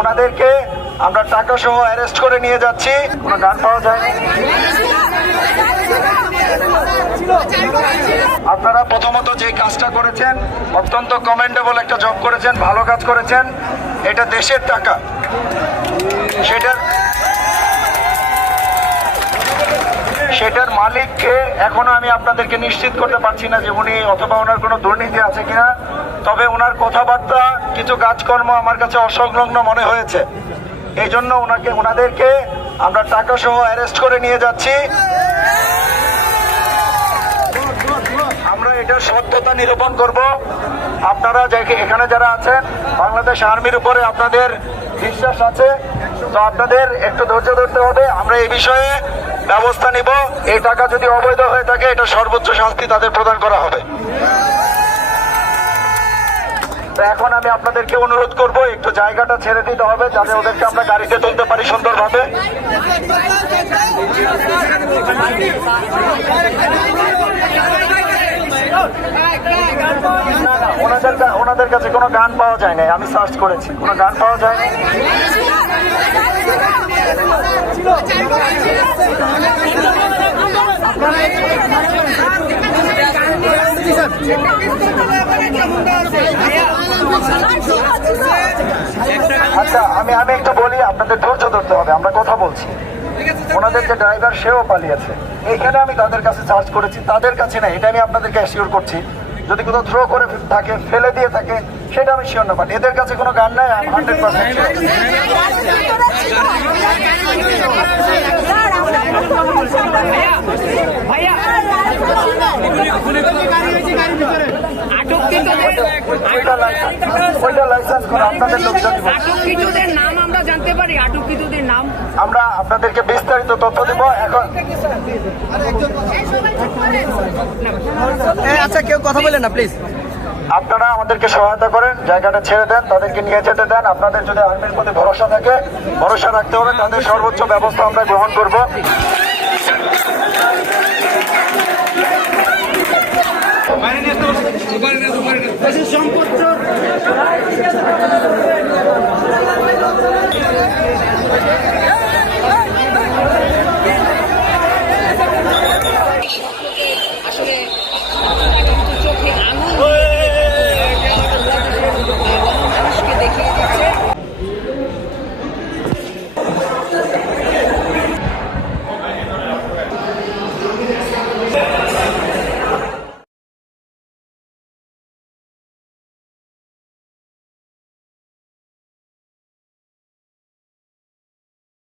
ওনাদেরকে। আমরা টাকা সহ অ্যারেস্ট করে নিয়ে যাচ্ছি। কোনো গান পাওয়া যায়নি। আপনারা প্রথমত যে কাজটা করেছেন, অত্যন্ত কমেন্ডেবল একটা জব করেছেন, ভালো কাজ করেছেন। এটা দেশের টাকা। সেটার সেটার মালিককে এখনও আমি আপনাদেরকে নিশ্চিত করতে পারছি না যে উনি অথবা ওনার কোনো দুর্নীতি আছে কিনা। তবে ওনার কথাবার্তা, কিছু কাজকর্ম আমার কাছে অসংলগ্ন মনে হয়েছে। এই জন্য ওনাকে, ওনাদেরকে আমরা টাকা সহ অ্যারেস্ট করে নিয়ে যাচ্ছি। এটার সত্যতা নিরূপণ করব। আপনারা এখানে যারা আছেন, বাংলাদেশ আর্মির উপরে আপনাদের বিশ্বাস আছে। তো আপনাদের একটু ধৈর্য ধরতে হবে। আমরা এই বিষয়ে ব্যবস্থা নিব। এই টাকা যদি অবৈধ হয়ে থাকে, এটা সর্বোচ্চ শাস্তি তাদের প্রদান করা হবে। এখন আমি আপনাদেরকে অনুরোধ করব, একটু জায়গাটা ছেড়ে দিতে হবে, যাতে ওদেরকে আমরা গাড়িতে তুলতে পারি সুন্দরভাবে। না ওনাদের ওনাদের কাছে কোনো গান পাওয়া যায় নাই। আমি সার্চ করেছি। কোনো গান পাওয়া যায়নি আচ্ছা আমি আমি একটু বলি, আপনাদের ধৈর্য ধরতে হবে। আমরা কথা বলছি। ওনাদের যে ড্রাইভার সেও পালিয়েছে। এখানে আমি তাদের কাছে সার্চ করেছি। তাদের কাছে না এটা আমি আপনাদেরকে অ্যাসিওর করছি। যদি কোথাও থ্রো করে থাকে ফেলে দিয়ে থাকে সেটা আমি শিওর না বাট এদের কাছে কোনো গান নাই হান্ড্রেড পার্সেন্ট ওইটা লাইসেন্স ওইটা লাইসেন্স করে আপনাদের লোকজন নাম আমরা জানতে পারি নাম আমরা আপনাদেরকে বিস্তারিত তথ্য দেব এখন আচ্ছা কেউ কথা বলেন না প্লিজ আপনারা আমাদেরকে সহায়তা করেন জায়গাটা ছেড়ে দেন তাদেরকে নিয়ে যেতে দেন। আপনাদের যদি আর্মির প্রতি ভরসা থাকে ভরসা রাখতে হবে তাদের সর্বোচ্চ ব্যবস্থা আমরা গ্রহণ করব।